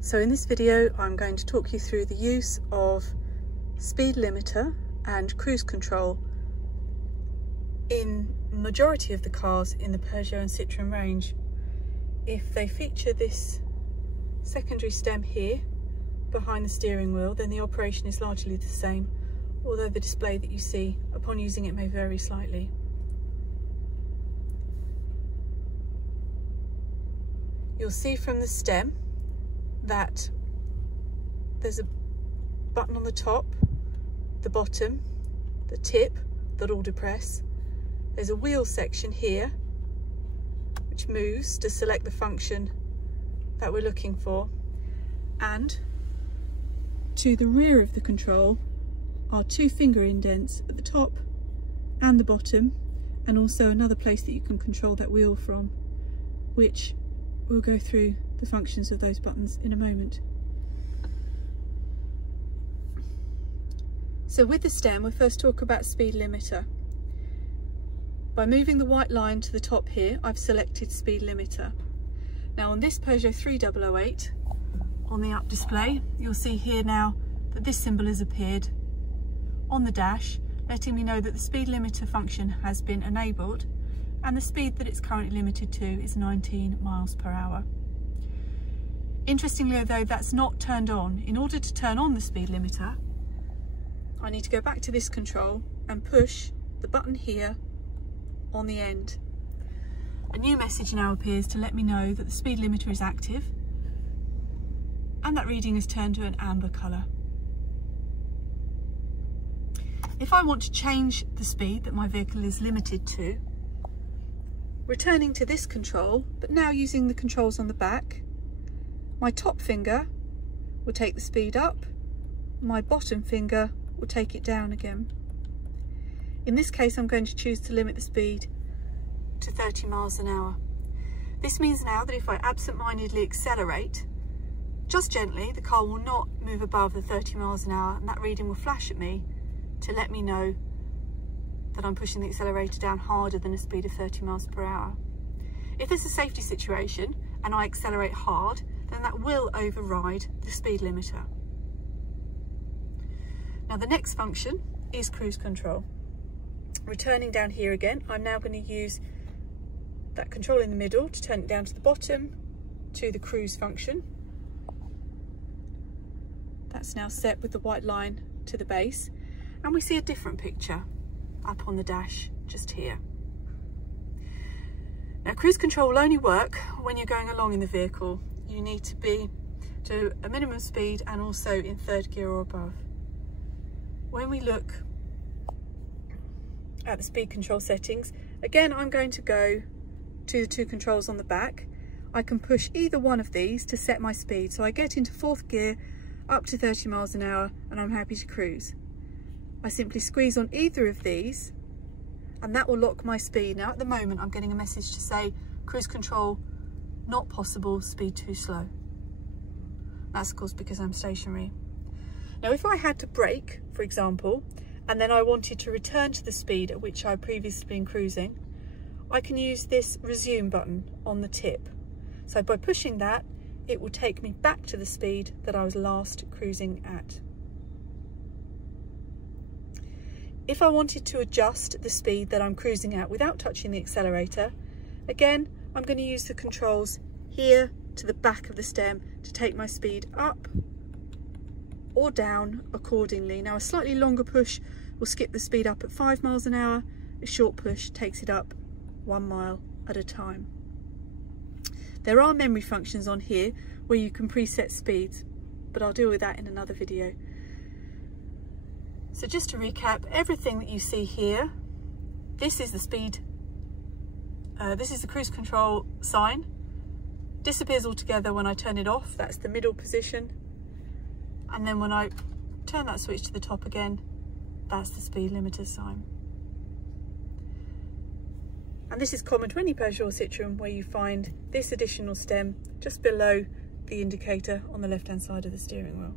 So in this video I'm going to talk you through the use of speed limiter and cruise control in the majority of the cars in the Peugeot and Citroen range. If they feature this secondary stem here behind the steering wheel, then the operation is largely the same, although the display that you see upon using it may vary slightly. You'll see from the stem that there's a button on the top, the bottom, the tip that all depress. There's a wheel section here which moves to select the function that we're looking for, and to the rear of the control are two finger indents at the top and the bottom, and also another place that you can control that wheel from, which we'll go through the functions of those buttons in a moment. So with the stem, we'll first talk about speed limiter. By moving the white line to the top here, I've selected speed limiter. Now on this Peugeot 3008, on the up display, you'll see here now that this symbol has appeared on the dash, letting me know that the speed limiter function has been enabled, and the speed that it's currently limited to is 19 miles per hour. Interestingly though, that's not turned on. In order to turn on the speed limiter, I need to go back to this control and push the button here on the end. A new message now appears to let me know that the speed limiter is active and that reading is turned to an amber colour. If I want to change the speed that my vehicle is limited to, returning to this control, but now using the controls on the back, my top finger will take the speed up, my bottom finger will take it down again. In this case, I'm going to choose to limit the speed to 30 miles an hour. This means now that if I absent-mindedly accelerate, just gently, the car will not move above the 30 miles an hour, and that reading will flash at me to let me know that I'm pushing the accelerator down harder than a speed of 30 miles per hour. If there's a safety situation and I accelerate hard, then that will override the speed limiter. Now the next function is cruise control. Returning down here again, I'm now going to use that control in the middle to turn it down to the bottom to the cruise function. That's now set with the white line to the base, and we see a different picture up on the dash just here. Now cruise control will only work when you're going along in the vehicle. You need to be to a minimum speed and also in third gear or above. When we look at the speed control settings, again I'm going to go to the two controls on the back. I can push either one of these to set my speed, so I get into fourth gear up to 30 miles an hour and I'm happy to cruise. I simply squeeze on either of these and that will lock my speed. Now at the moment I'm getting a message to say cruise control not possible, speed too slow. That's of course because I'm stationary. Now if I had to brake, for example, and then I wanted to return to the speed at which I'd previously been cruising, I can use this resume button on the tip. So by pushing that, it will take me back to the speed that I was last cruising at. If I wanted to adjust the speed that I'm cruising at without touching the accelerator, again, I'm going to use the controls here to the back of the stem to take my speed up or down accordingly. Now a slightly longer push will skip the speed up at 5 miles an hour, a short push takes it up 1 mile at a time. There are memory functions on here where you can preset speeds, but I'll deal with that in another video. So just to recap, everything that you see here, this is the speed, this is the cruise control sign, disappears altogether when I turn it off, that's the middle position, and then when I turn that switch to the top again, that's the speed limiter sign. And this is common to any Peugeot or Citroen, where you find this additional stem just below the indicator on the left hand side of the steering wheel.